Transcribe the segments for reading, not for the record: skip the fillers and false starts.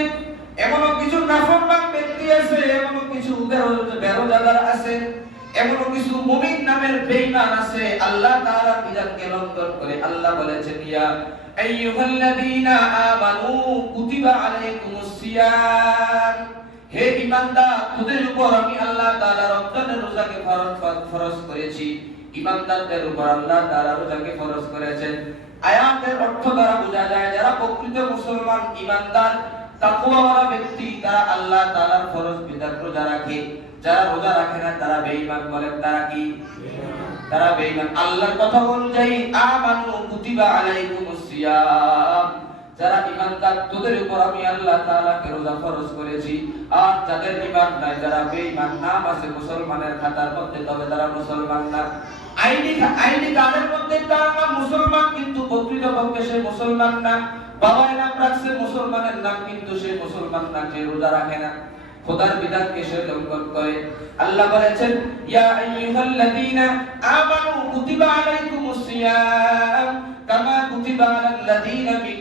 উপস্থিত, এমন কিছু নাফরমান ব্যক্তি আছে, এমন কিছু বেরোজাদার আছে, এমন কিছু মুমিন নামের বেঈমান আছে আল্লাহ তাআলা বিধানকে লঙ্ঘন করে। আল্লাহ বলেছেন ইয়া আইয়ুহাল্লাযীনা আমানু কুতিবা আলাইকুমুস সিয়াম, হে ঈমানদার, তোমাদের উপর আমি আল্লাহ তাআলা রমজানের রোজাকে ফরজ করেছি। ঈমানদারদের উপর আল্লাহ তাআলা রোজাকে ফরজ করেছেন। আয়াতের অর্থ দ্বারা বোঝা যায় যারা প্রকৃত মুসলমান ঈমানদার তাকওয়াওয়ালা ব্যক্তি তারা আল্লাহ তাআলার ফরজ বিধান রোজা রাখে। যারা রোজা রাখে না তারা বেঈমান। বলেন তারা কি? তারা বেঈমান। আল্লাহর কথা অনুযায়ী আমানু কুতিবা আলাইকুমুস সিয়াম, যারা ঈমানদার তাদের উপর আমি আল্লাহ তাআলাকে রোজা ফরজ করেছি। আর যাদের ঈমান নাই, যারা বেঈমান, নাম আছে মুসলমানের খাতার মধ্যে তবে তারা মুসলমান না। আইনি কার্ডের মধ্যে তার নাম মুসলমান কিন্তু প্রকৃতপক্ষে সে মুসলমান না। বাবার নাম রাখছে মুসলমানের নাম কিন্তু সে মুসলমান না, সে রোজা রাখে না, খোদার বিধানকে সে লঙ্ঘন করে। আল্লাহ বলেছেন ইয়া আইয়ুহাল্লাযীনা আমানু কুতিবা আলাইকুমুস সিয়াম কামা কুতিবা আলাল্লাযীনা মিন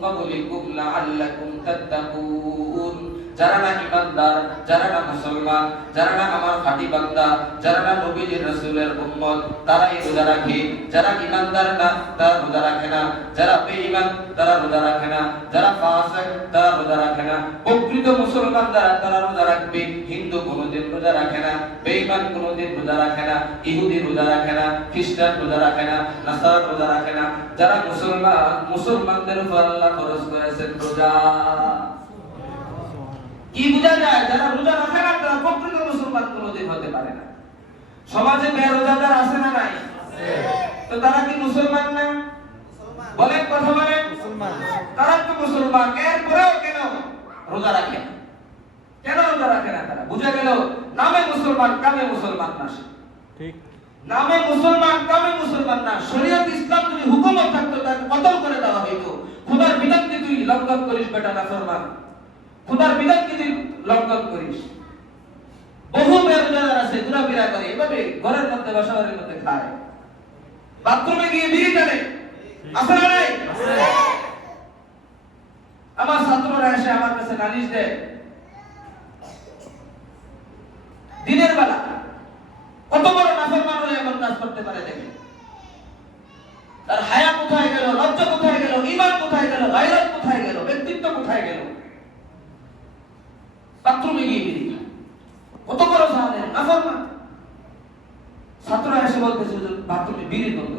ক্বাবলিকুম লাআল্লাকুম তাত্তাকুন। যারা না ঈমানদার, যারা না মুসলমান, যারা না আমার খাঁটি বান্দা, যারা না নবীর রাসূলের উম্মত, তারাই রোজা রাখে। যারা ঈমানদার না তারা রোজা রাখে না, যারা বেঈমান তারা রোজা রাখে না, যারা ফাসিক তারা রোজা রাখে না। প্রকৃত মুসলমান যারা তারা রোজা রাখবে। হিন্দু কোনোদিন রোজা রাখে না, বেঈমান কোনোদিন রোজা রাখে না, ইহুদি রোজা রাখে না, খ্রিস্টান রোজা রাখে না, নাসারা রোজা রাখে না। যারা মুসলমান, মুসলমানদের উপর আল্লাহ ফরজ করেছেন রোজা। কি বোঝা যায়? যারা রোজা রাখে না তারা প্রকৃত মুসলমান কোনোদিন হতে পারে না। সমাজে বেরোজাদার আছে না নাই? তো তারা কি মুসলমান না? বলেন, কথা বলেন। তারা তো মুসলমান, এরপরেও কেন রোজা রাখে না? কেন রোজা রাখে না তারা? বুঝা গেল নামে মুসলমান, কামে মুসলমান না। ঠিক, নামে মুসলমান, কামে মুসলমান না। শরীয়ত ইসলাম যদি হুকুমত থাকতো তাকে কতল করে দেওয়া হইতো। খোদার বিধানকে তুই লঙ্ঘন করিস বেটা নাফরমান, খোদার বিধানকে তুই লঙ্ঘন করিস। বহু বেরোজাদার আছে, ঘোরাফেরা করে, এভাবে ঘরের মধ্যে বাসাবাড়ির মধ্যে খায়, বাথরুমে গিয়ে বিড়ি টানে, আছে না নাই? আমার ছাত্ররা এসে আমার কাছে নালিশ দেয় দিনের বেলা। কত বড় নাফরমান হলে এমন কাজ করতে পারে দেখেন। তার হায়া কোথায় গেল, লজ্জা কোথায় গেল, ঈমান কোথায় গেল, গায়রত কোথায় গেল, ব্যক্তিত্ব কোথায় গেল? বাথরুমে গিয়ে বিড়ি খায়, কত বড় জানেন নাফরমান। ছাত্ররা এসে বলতেছে বাথরুমে বিড়ি বন্ধ।